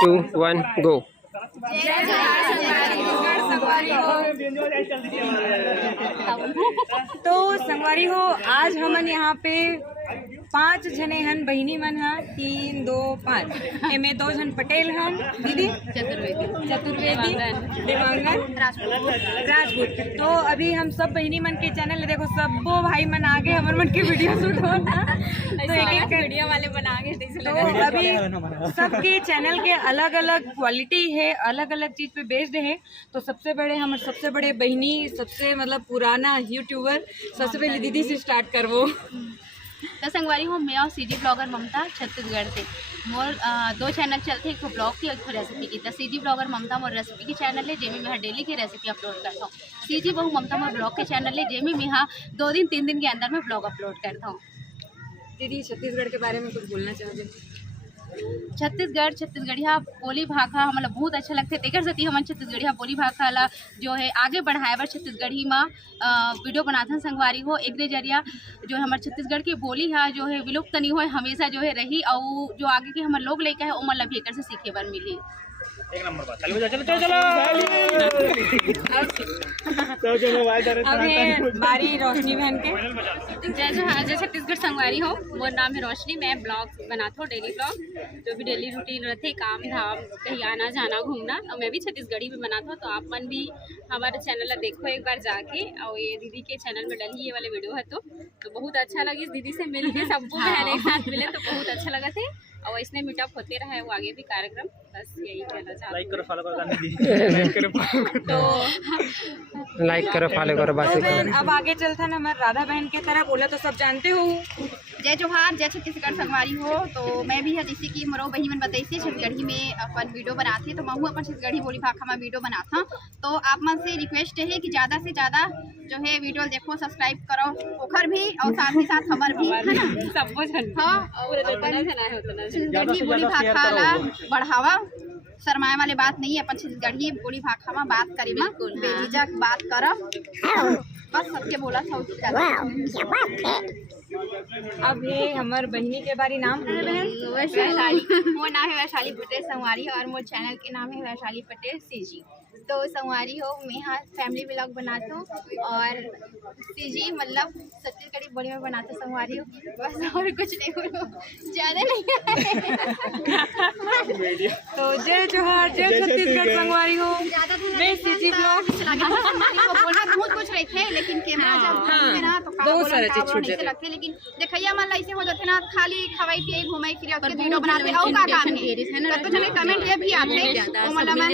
2 1 गो। तो संगवारी हो, आज हमन यहाँ पे 5 जने हन बहिनी मन हा, 3 2 5 एमे 2 जन पटेल हन, दीदी चतुर्वेदी देवांगन राजपूत। तो अभी हम सब बहिनी मन के चैनल देखो, सबो भाई मन आगे हमर मन के वीडियो शूट होता, तो एक वीडियो वाले बना के। तो अभी सबके चैनल के अलग अलग क्वालिटी है, अलग अलग चीज पे बेस्ड है। तो सबसे बड़े बहिनी, सबसे मतलब पुराना यूट्यूबर, सबसे पहले दीदी से स्टार्ट करवो। तो संगवारी हूँ मैं और सीजी ब्लॉगर ममता छत्तीसगढ़ से। मोर 2 चैनल चलते, एक ब्लॉग की, एक रेसिपी की। तो सीजी ब्लॉगर ममता मोर रेसिपी की चैनल है, जेमें मैं डेली की रेसिपी अपलोड करता हूँ। सीजी बहू ममता मोर ब्लॉग के चैनल है, जेमें मैं 2 दिन 3 दिन के अंदर में ब्लॉग अपलोड करता हूँ। दीदी छत्तीसगढ़ के बारे में कुछ बोलना चाहोगे? छत्तीसगढ़िया बोली भाषा हमला बहुत अच्छा लगते। तेकर सती हमन छत्तीसगढ़िया बोली भाषा ला जो है आगे बढ़ाए बर छत्तीसगढ़ी में वीडियो बनाथन संगवारी हो। एक जरिया जो हमार छत्तीसगढ़ की बोली है जो है विलुप्त नहीं हो, हमेशा जो है रही, और जो आगे के हमारे लोग लेके है वो मतलब एकर से सीखे बर मिली। एक नंबर बात। चलो अभी बारी रोशनी बहन के। जय छत्तीसगढ़ संगवारी हो, मोर नाम है रोशनी। मैं ब्लॉग बनाता हूँ, डेली ब्लॉग, जो भी डेली रूटीन रहते, काम धाम, कहीं आना जाना घूमना, और मैं भी छत्तीसगढ़ी में बनाता हूँ। तो आप मन भी हमारे चैनल देखो एक बार जाके, और ये दीदी के चैनल में डली ये वाले वीडियो है। तो बहुत अच्छा लगी दीदी से मिल के, सबको बहन एक साथ मिले तो बहुत अच्छा लगा थे, और इसने मीटअप होते रहे वो आगे भी कार्यक्रम। बस यही कहना चाहती हूँ। लाइक करो, फॉलो करो, लाइक करो, फॉलो करो, बात तो अब आगे चलता ना हमारे राधा बहन के तरह बोला तो सब जानते हो। जय जोहार, जय छत्तीसगढ़ संगवारी हो। तो मैं भी है जैसे कि मरो बही मन बताई से छत्तीसगढ़ी में अपन वीडियो बनाते, तो मैं अपन छत्तीसगढ़ी बोली भाषा में वीडियो बनाता। तो आप मन से रिक्वेस्ट है कि ज़्यादा से ज़्यादा जो है वीडियो देखो, सब्सक्राइब करो ओखर भी, और साथ ही साथ हमार भी, है ना, सबको छत्तीसगढ़ी बोली भाषा ला बढ़ावा। शर्माए वाले बात नहीं है, अपन छत्तीसगढ़ी बोली भाषा में बात करे में बेझिझक बात करब, बस सबके बोला था। अब ये हमार बहनी के बारे नाम है बहन वैशाली। मोर नाम है वैशाली पटेल संगवारी, और मोर चैनल के नाम है वैशाली पटेल सीजी। तो संगवारी हो, मैं यहाँ फैमिली व्लॉग बनाता हूँ, और सीजी मतलब छत्तीसगढ़ी बोली में बनाते संगवारी हो, बस और कुछ नहीं बोलो, ज़्यादा नहीं है। तो जय जोहार, जय छत्तीसगढ़ संगवारी हो। मैं सीजी ब्लॉग बोलना बहुत कुछ रहते हैं, लेकिन कैमरा जब है ना तो बहुत सारे चीज छूट नहीं लगते। लेकिन देखिए मन ऐसे हो जाते ना, खाली खवाई पिए घुमाई फिरे के वीडियो बनाते और का काम है। तो चले कमेंट ये भी आते हैं, तो मतलब मैं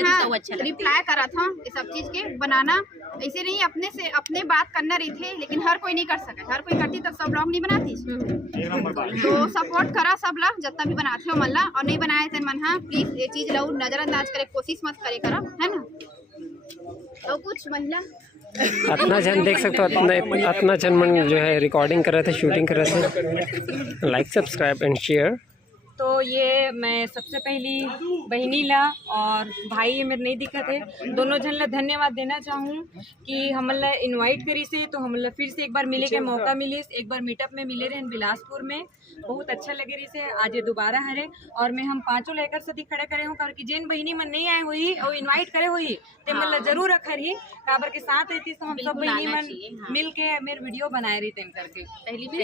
रिप्लाई करा था ये सब चीज के बनाना ऐसे नहीं, अपने से अपने बात करना रही थे, लेकिन हर कोई नहीं कर सके, हर कोई करती तब सब लोग नहीं बनाती। तो सपोर्ट करा सब लोग जितना भी बनाते हो मल्ला, और नहीं बनाए थे मन, हाँ प्लीज ये चीज लो नजरअंदाज करे, कोशिश मत करे करो, है ना। तो कुछ महिला अपना जन देख सकते हो, अपना जन मन जो है रिकॉर्डिंग कर रहे थे, शूटिंग कर रहे थे। Like, subscribe and share. तो ये मैं सबसे पहली बहनी ला और भाई ये मेरे नहीं दिखत है, दोनों जन ला धन्यवाद देना चाहूँ कि हमला इनवाइट करी से, तो हमला फिर से एक बार मिले के मौका मिले। एक बार मीटअप में मिले रहे बिलासपुर में, बहुत अच्छा लगे रही से। आज ये दोबारा हरे, और मैं हम 5 लेकर सदी खड़े करे हूँ, कि जिन बहनी मन नहीं आए हुई और इन्वाइट करे हुई ते मतलब जरूर रखर ही काबर के साथ रहती, तो हम सब बहनी मन मिल के मेरे वीडियो बनाए रही तेम करके। पहली भी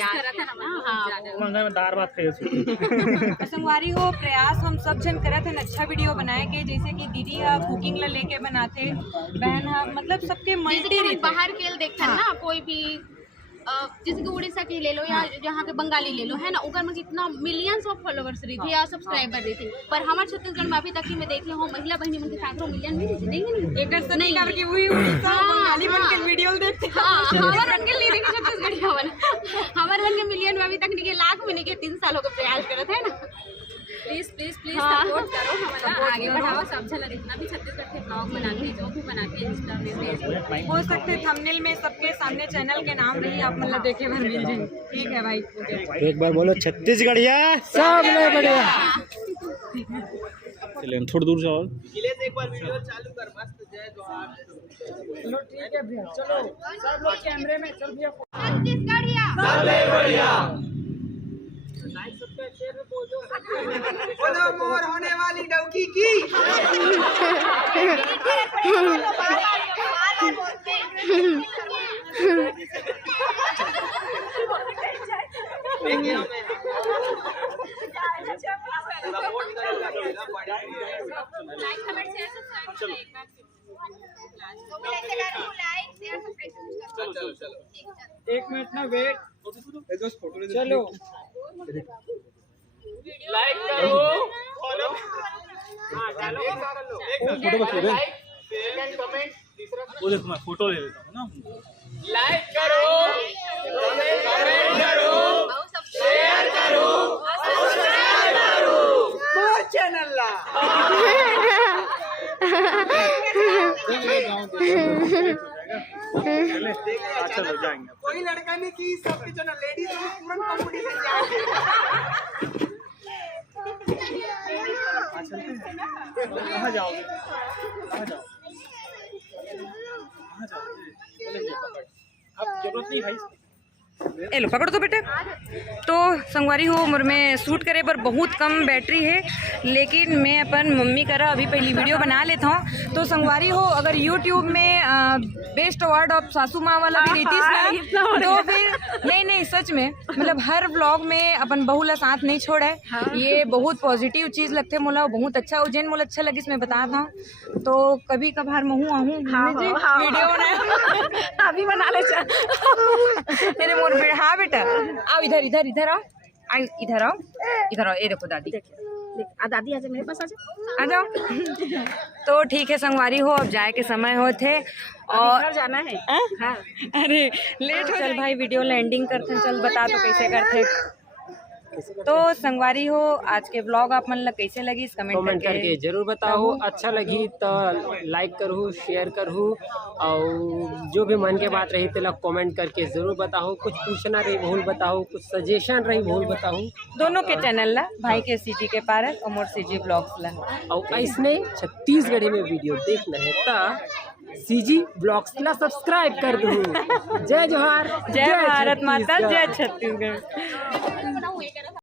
दार बात है संगवारी हो, प्रयास हम सब जन करत हैं अच्छा वीडियो बनाए के, जैसे कि दीदी हा कुकिंग ला लेके बनाते, बहन हा मतलब सबके मल्टी बाहर के देखते हैं ना, कोई भी जैसे कि उड़ीसा के ले लो या जहाँ के बंगाली ले लो, है ना, उधर में कितना मिलियंस ऑफ फॉलोवर्स रही थी या सब्सक्राइबर रही थी। पर हमारे छत्तीसगढ़ में अभी तक की मैं देख रही हूँ महिला बहनी मन के साथ मिलियन में नहीं एक नहीं करके वही बंगाली बन के वीडियो देखते हैं। हमारे बन के नहीं देखे छत्तीसगढ़ी हमारे बन के मिलियन में अभी तक नहीं, लाख में नहीं, 3 सालों का प्रयास करते हैं ना। प्लीज प्लीज प्लीज सपोर्ट करो, हमारा आगे बढ़ाओ। सब जन जितना भी छत्तीसगढ़ के ब्लॉग बनाते हैं, जो भी बनाते हैं, इंस्टा में, फेसबुक में, हो सकते थंबनेल में सबके सामने चैनल के नाम रही, आप मतलब देखे भर मिल जाए। ठीक है भाई, एक बार बोलो छत्तीसगढ़िया सब बढ़िया। चलिए हम थोड़ी दूर से और एक बार वीडियो चालू कर, मस्त जय जोहार। चलो ठीक है भैया, चलो सब लोग कैमरे में चल भैया। छत्तीसगढ़िया सबले बढ़िया। बोलो मोर होने वाली डौकी की। एक मिनट ना वेट, चलो लाइक करो, फॉलो, फोटो ले लेता हूँ ना। लाइक करो, कमेंट करो, शेयर करो, सब्सक्राइब करो, मोर चैनल ला। चलो जाएंगे। कोई लड़का नहीं की सबके चैनल लेडीज तुरंत कंपटीशन जाएंगे। कहाँ जाओगे? कहाँ जाओगे? अब जरूरत नहीं है। ए लो पकड़ दो बेटे। तो संगवारी हो मोर में शूट करे पर बहुत कम बैटरी है, लेकिन मैं अपन मम्मी करा अभी पहली वीडियो बना लेता हूँ। तो संगवारी हो अगर यूट्यूब में बेस्ट अवार्ड ऑफ सासू माँ वाला भी रीतीश ना, तो फिर नहीं सच में मतलब हर व्लॉग में अपन बहू ला साथ नहीं छोड़ा है। ये बहुत पॉजिटिव चीज़ लगते मोला, बहुत अच्छा उज्जैन मोला अच्छा लगी इसमें बताता हूँ। तो कभी कभार महू आहूँ वीडियो बनाया अभी बना ले मेरे मोर हाँ बेटा आओ इधर इधर इधर आओ इधर आओ इधर आओ। ये देखो दादी दादी आजा मेरे पास आ जाओ। तो ठीक है संगवारी हो अब जाए के समय हो थे और जाना है। हाँ। अरे लेट हो चल भाई वीडियो लैंडिंग करते चल बता दो कैसे करते। तो संगवारी हो आज के ब्लॉग आप मन ला कैसे लगी इस कमेंट करके जरूर बताओ। अच्छा लगी तो लाइक करूँ, शेयर करूँ और जो भी मन के बात रही तेला कमेंट करके ज़रूर बताओ। कुछ पूछना रही भूल बताओ, कुछ सजेशन रही भूल बताओ। दोनों के चैनल ला भाई के सीजी के पारस और मोर सीजी ब्लॉग्स ला और ऐसने छत्तीसगढ़ी में वीडियो देखना है तो सीजी ब्लॉग्स ला सब्सक्राइब कर दो। जय जोहार, जय भारत माता, जय छत्तीसगढ़।